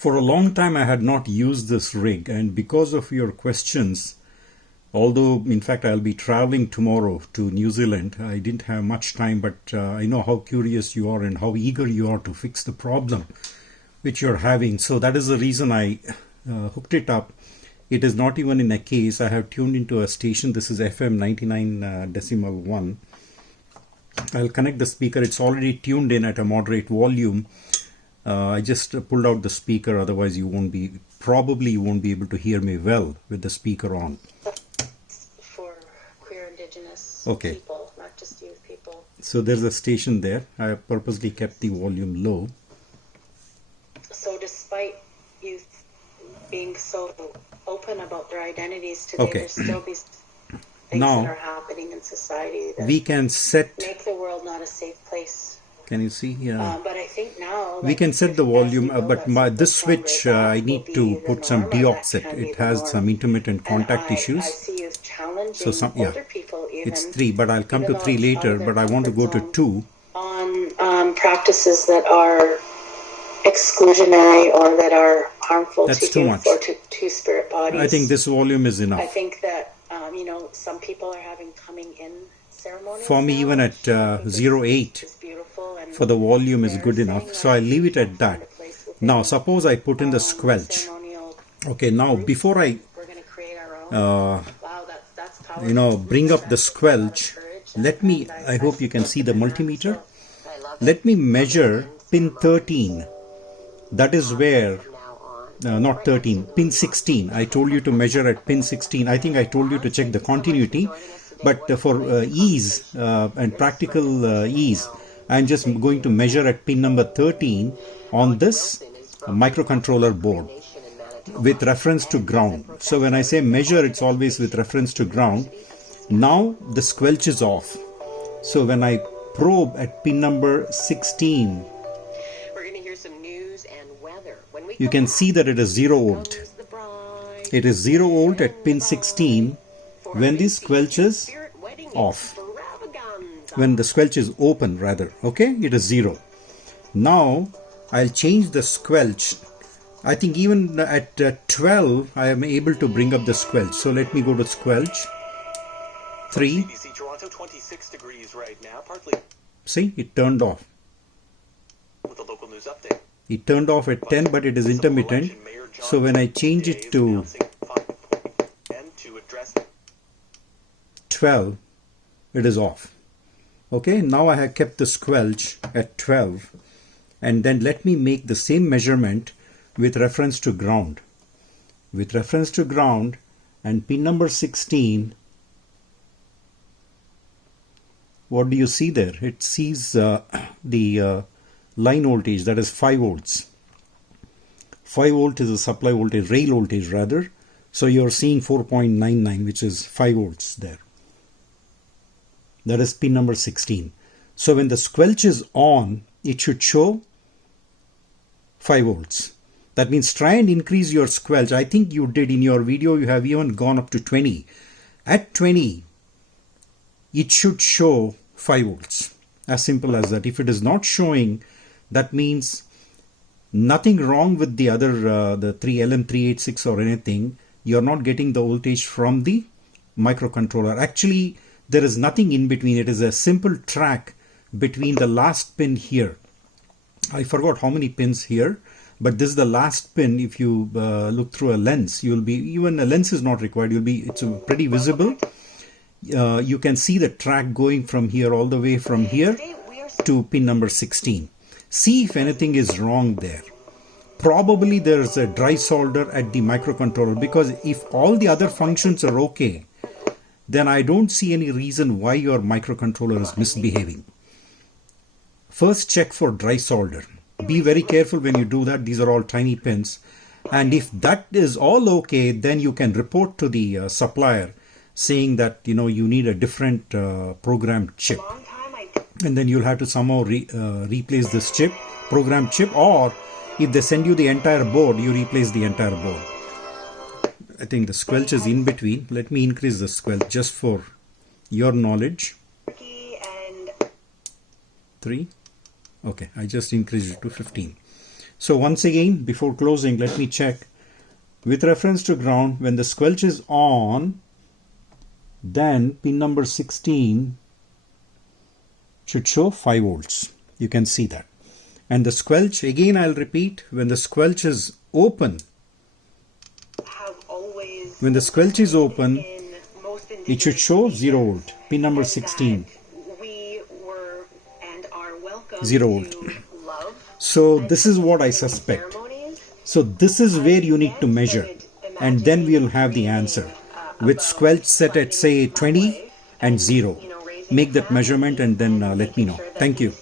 For a long time I had not used this rig, and because of your questions, although in fact I'll be traveling tomorrow to New Zealand, I didn't have much time, but I know how curious you are and how eager you are to fix the problem which you're having. So that is the reason I hooked it up. It is not even in a case. I have tuned into a station. This is FM 99.1. I'll connect the speaker. It's already tuned in at a moderate volume. I just pulled out the speaker, otherwise you won't be able to hear me well with the speaker on. For queer indigenous okay. people, not just youth people. So there's a station there. I purposely kept the volume low. So despite youth being so open about their identities today, there's still these things that are happening in society that we can make the world not a safe place. Can you see? Yeah. But I think now we can set the volume, but this switch I need to put some deoxit. It has some intermittent contact issues. I see you challenging So older people even. It's 3, but I'll come to 3 later. But I want to go to 2. On practices that are exclusionary or that are harmful That's to too youth much. or to spirit bodies. I think this volume is enough. I think that some people are having coming in ceremonies. For me, even at 0.8, for the volume is good enough. So I'll leave it at that. Now, suppose I put in the squelch. Okay, now before I bring up the squelch, I hope you can see the multimeter. Let me measure pin 13. That is where, not 13, pin 16. I told you to measure at pin 16. I think I told you to check the continuity. But for ease and practical ease, I'm just going to measure at pin number 13 on this microcontroller board with reference to ground. So when I say measure, it's always with reference to ground. Now the squelch is off. So when I probe at pin number 16, you can see that it is 0 volt. It is 0 volt at pin 16 when the squelch is off. When the squelch is open, rather. Okay, it is 0. Now I'll change the squelch. I think even at 12 I am able to bring up the squelch. So let me go to squelch 3. See, it turned off. It turned off at 10, but it is intermittent. So when I change it to 12, it is off. Okay, now I have kept the squelch at 12, and then let me make the same measurement with reference to ground. With reference to ground and pin number 16, what do you see there? It sees the line voltage, that is 5 volts. 5 volt is a supply voltage, rail voltage rather. So you're seeing 4.99, which is 5 volts there. That is pin number 16. So when the squelch is on, it should show 5 volts. That means try and increase your squelch. I think you did in your video, you have even gone up to 20. At 20, it should show 5 volts. As simple as that. If it is not showing, that means nothing wrong with the other, the LM386 or anything. You're not getting the voltage from the microcontroller. Actually, there is nothing in between. It is a simple track between the last pin here. I forgot how many pins here, but this is the last pin. If you look through a lens, you'll be, even a lens is not required. It's pretty visible. You can see the track going from here all the way from here to pin number 16. See if anything is wrong there. Probably there's a dry solder at the microcontroller, because if all the other functions are okay, then I don't see any reason why your microcontroller is misbehaving. First, check for dry solder. Be very careful when you do that. These are all tiny pins. And if that is all okay, then you can report to the supplier saying that you need a different program chip. And then you'll have to somehow replace this chip, program chip, or if they send you the entire board, you replace the entire board. I think the squelch is in between. Let me increase the squelch just for your knowledge. 3. Okay, I just increased it to 15. So once again, before closing, let me check. With reference to ground, when the squelch is on, then pin number 16 should show 5 volts. You can see that. And the squelch, again I'll repeat, when the squelch is open, when the squelch is open, it should show 0 volt. Pin number 16. 0 volt. So this is what I suspect. So this is where you need to measure, and then we'll have the answer. With squelch set at say 20 and 0. Make that measurement and then let me know. Thank you.